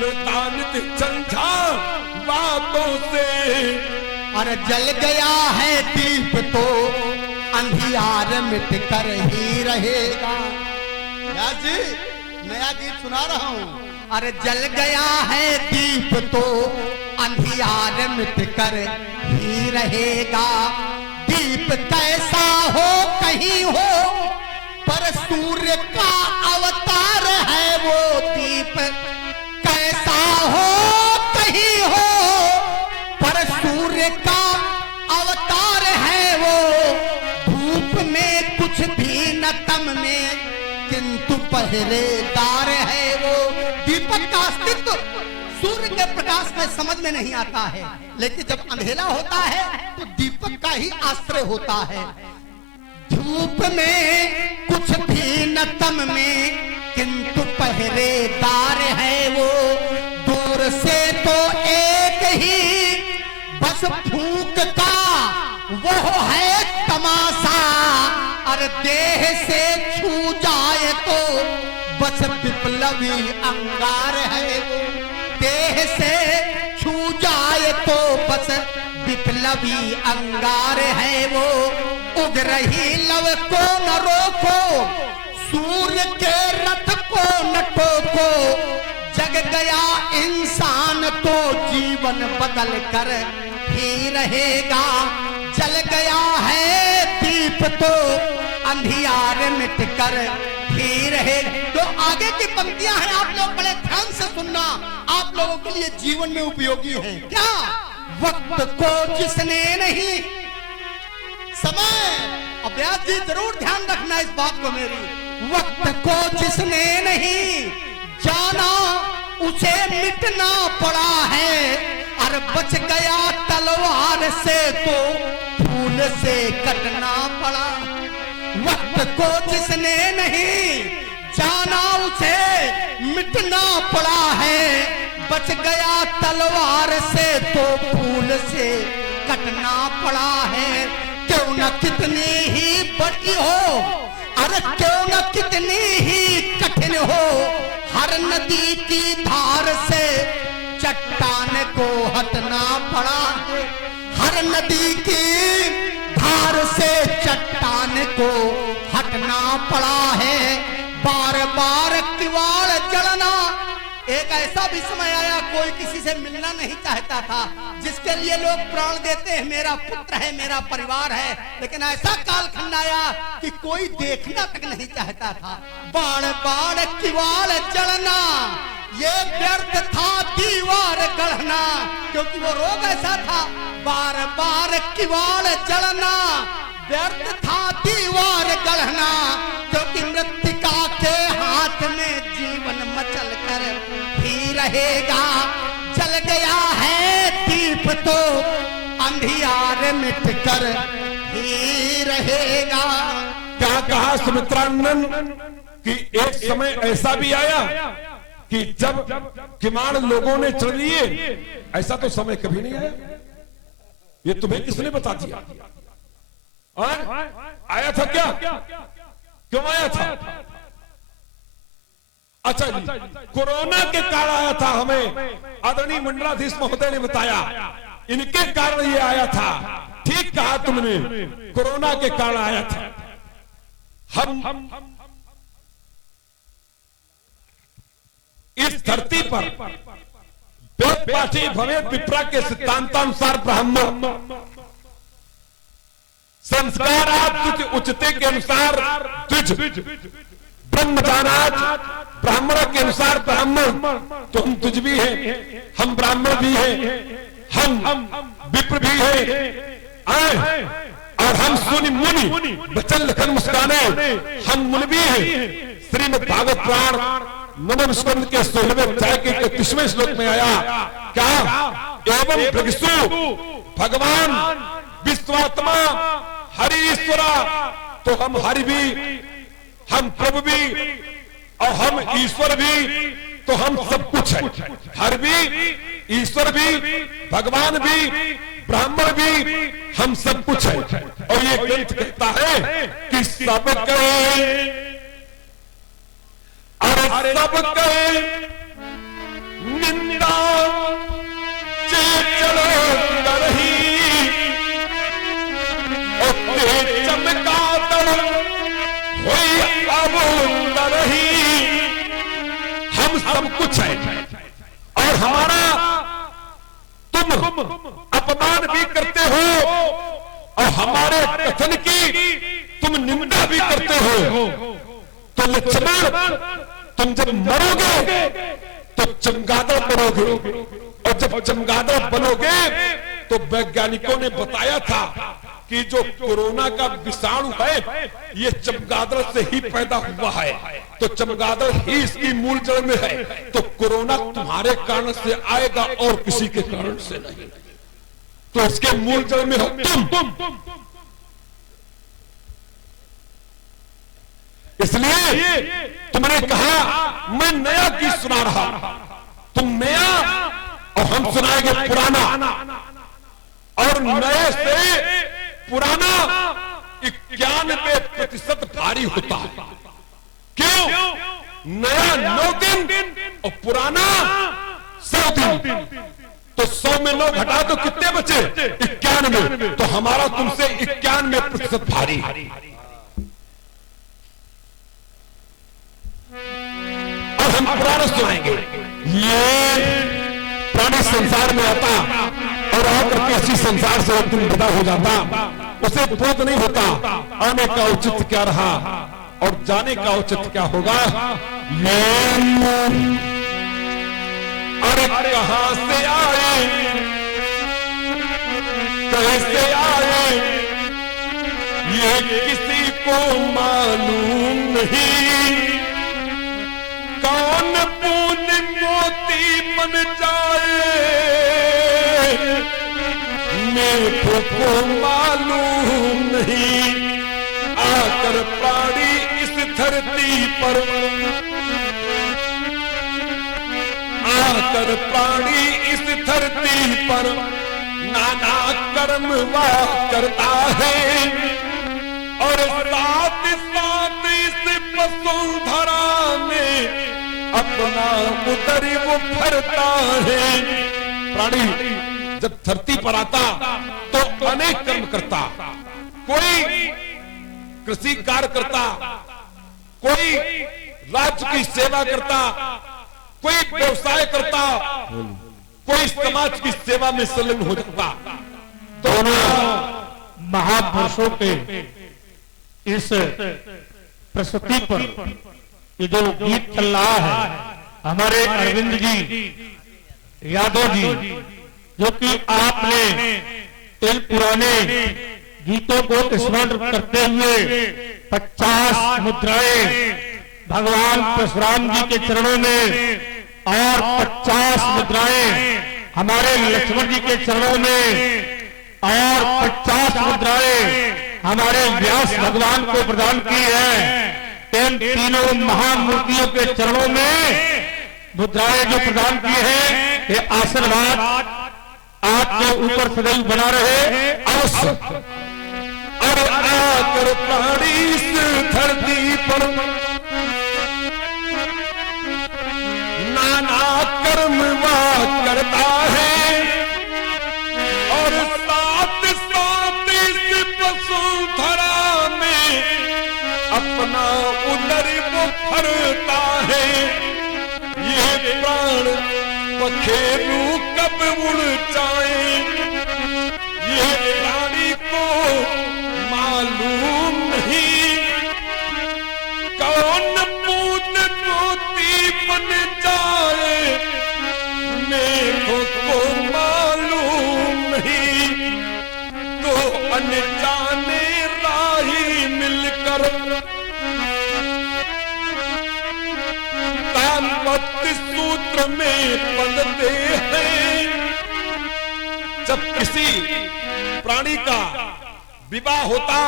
लुटानित झंझा बातों से। अरे जल गया है दीप तो अंधियार मिट कर ही रहेगा। व्यास जी नया गीत सुना रहा हूँ। अरे जल गया है दीप तो अंधियार मिट कर ही रहेगा। दीप कैसा हो कहीं हो पर सूर्य का अवतार है वो। दीप कैसा हो कहीं हो पर सूर्य का अवतार है वो। धूप में कुछ भी न तम में किंतु पहरेदार है वो। दीपक का अस्तित्व सूर्य के प्रकाश में समझ में नहीं आता है, लेकिन जब अंधेरा होता है तो दीपक का ही आश्रय होता है। धूप में कुछ भी न तम में किंतु पहरेदार है वो। दूर से तो एक ही बस फूंक का वो है तमाशा। और देह से छू जाए तो बस विप्लवी अंगार है वो। देह से छू जाए तो बस विप्लवी अंगार है वो। उग रही लव को न रोको, सूर्य के रथ को न टोको। जग गया इंसान तो जीवन बदल कर ही रहेगा। जल गया है दीप तो अंधियार मिट कर ही रहे। तो आगे की पंक्तियां हैं, आप लोग बड़े ध्यान से सुनना, आप लोगों के लिए जीवन में उपयोगी है। क्या वक्त को जिसने नहीं समय, अब व्यास जी जरूर ध्यान रखना इस बात को मेरी। वक्त को जिसने नहीं जाना उसे मिटना पड़ा है। और बच गया तलवार से तो फूल से कटना पड़ा। वक्त को जिसने नहीं जाना उसे मिटना पड़ा है। बच गया तलवार से तो फूल से कटना पड़ा है। क्यों न कितनी ही बड़ी हो, अरे क्यों न कितनी ही कठिन हो, हर नदी की धार से चट्टान को हटना पड़ा है। हर नदी की धार से चट्टान को हटना पड़ा है। बार बार किवाड़ जड़ना। एक ऐसा भी समय आया कोई किसी से मिलना नहीं चाहता था, जिसके लिए लोग प्राण देते हैं, मेरा पुत्र है, मेरा परिवार है। लेकिन ऐसा कालखंड आया कि कोई देखना तक नहीं चाहता था। बार बार किवाड़ जड़ना ये व्यर्थ था दीवार गढ़ना, क्योंकि वो रोग ऐसा था। बार बार किवाड़ जड़ना व्यर्थ था दीवार गढ़ना, क्योंकि मृत्तिका के हाथ में जीवन मचल कर ही रहेगा। जल गया है दीप तो अंधियार मिट कर ही रहेगा। क्या कहा सुमित्रानंद कि एक समय ऐसा भी आया कि जब किमाड़ लोगों ने चढ़ लिए। ऐसा तो समय कभी नहीं आया। ये तुम्हें किसने बता दिया? आया था क्या? क्यों आया था? अच्छा जी, कोरोना के कारण आया था। हमें आदरणीय मंडलाधीश महोदय ने बताया, इनके कारण ये आया था। ठीक कहा तुमने, कोरोना के कारण आया था। हम इस धरती पर वेद पाठी भवेद विप्रा के सिद्धांतानुसार ब्राह्मण संस्कारात उच्चते के अनुसार द्विज, ब्रह्मदानात ब्राह्मण के अनुसार ब्राह्मण। तो हम द्विज भी हैं, हम ब्राह्मण भी हैं, हम विप्र भी हैं, और हम सुनि मुनि बचन लखन मुस्काने, हम मुनि भी हैं। श्रीमद् भागवत पुराण नवम स्कंद के 16वें अध्याय के 31वें श्लोक में आया क्या? एवं भृगसु भगवान विश्वात्मा हरि ईश्वरा। तो हम हरि भी, हम प्रभु भी, और हम ईश्वर भी। तो हम सब कुछ है, हरि भी, ईश्वर भी, भगवान भी, ब्राह्मण भी, हम सब कुछ है। और ये ग्रंथ कहता है कि सब कहे, अरे सब कहे निंदा चलो करही चमका अब तरही। हम सब कुछ है और हमारा तुम अपमान भी करते हो और हमारे कथन की तुम निंदा भी करते हो। तो लक्ष्मण तुम जब मरोगे तो चमगादड़ बनोगे और जब चमगादड़ बनोगे तो वैज्ञानिकों ने बताया था कि जो कोरोना का विषाणु है ये चमगादड़ से ही पैदा हुआ है। तो चमगादड़ ही इसकी मूल जड़ में है। तो कोरोना तुम्हारे कारण से आएगा और किसी के कारण से नहीं। तो इसके मूल जड़ में हो तुम। इसलिए तुमने कहा मैं नया गीत सुना रहा, तुम नया और हम सुनाएंगे पुराना। और नए से पुराना 91% भारी होता है। क्यों? नया 9 दिन और पुराना 100 दिन। तो 100 में 9 घटा तो कितने बचे? 91। तो हमारा तुमसे 91% भारी है। और हम पुराना सुनाएंगे। ये पुराने संसार में आता और आकर के इसी संसार से एक दिन विदा हो जाता, उसे बोध नहीं होता आने का औचित्य क्या रहा और जाने का औचित्य क्या होगा। अरे कहां से आए कैसे आए ये किसी को मालूम नहीं। कौन बूंद मोती बन जाए मेरे को मालूम नहीं। आकर प्राणी इस धरती पर, आकर प्राणी इस धरती पर नाना कर्म वाह करता है। और साथ साथ इस वसुंधरा में अपना उदर वो भरता है। प्राणी जब धरती पर आता तो अनेक कर्म करता। कोई कृषि कार्य करता, कोई राज्य की सेवा करता, कोई व्यवसाय करता, कोई समाज की सेवा में संलग्न हो जाता। दोनों महापुरुषों के इस प्रस्तुति पर ये जो गीत चल रहा है, हमारे अरविंद जी यादव जी, जो कि आपने इन पुराने गीतों को स्मरण करते हुए 50 मुद्राएं भगवान परशुराम जी के चरणों में और 50 मुद्राएं हमारे लक्ष्मण जी के चरणों में और 50 मुद्राएं हमारे व्यास भगवान को प्रदान की है। इन तीनों महामूर्तियों के चरणों में मुद्राएं जो प्रदान की है, ये आशीर्वाद आपके ऊपर सदैव बना रहे। अवश्य। और आकर प्राणी इस धरती पर नाना कर्म वाह करता है। और साथ साथ इस वसुंधरा में अपना उदर वो भरता है। ये प्राण पखेरु कब उड़ जाए ये प्राणी को मालूम नहीं। कौन बूंद मोती बन जाए मेरे को मालूम नहीं। तो अनजाने राही मिलकर तालपत्र सूत्र में बंधते हैं। जब किसी प्राणी का विवाह होता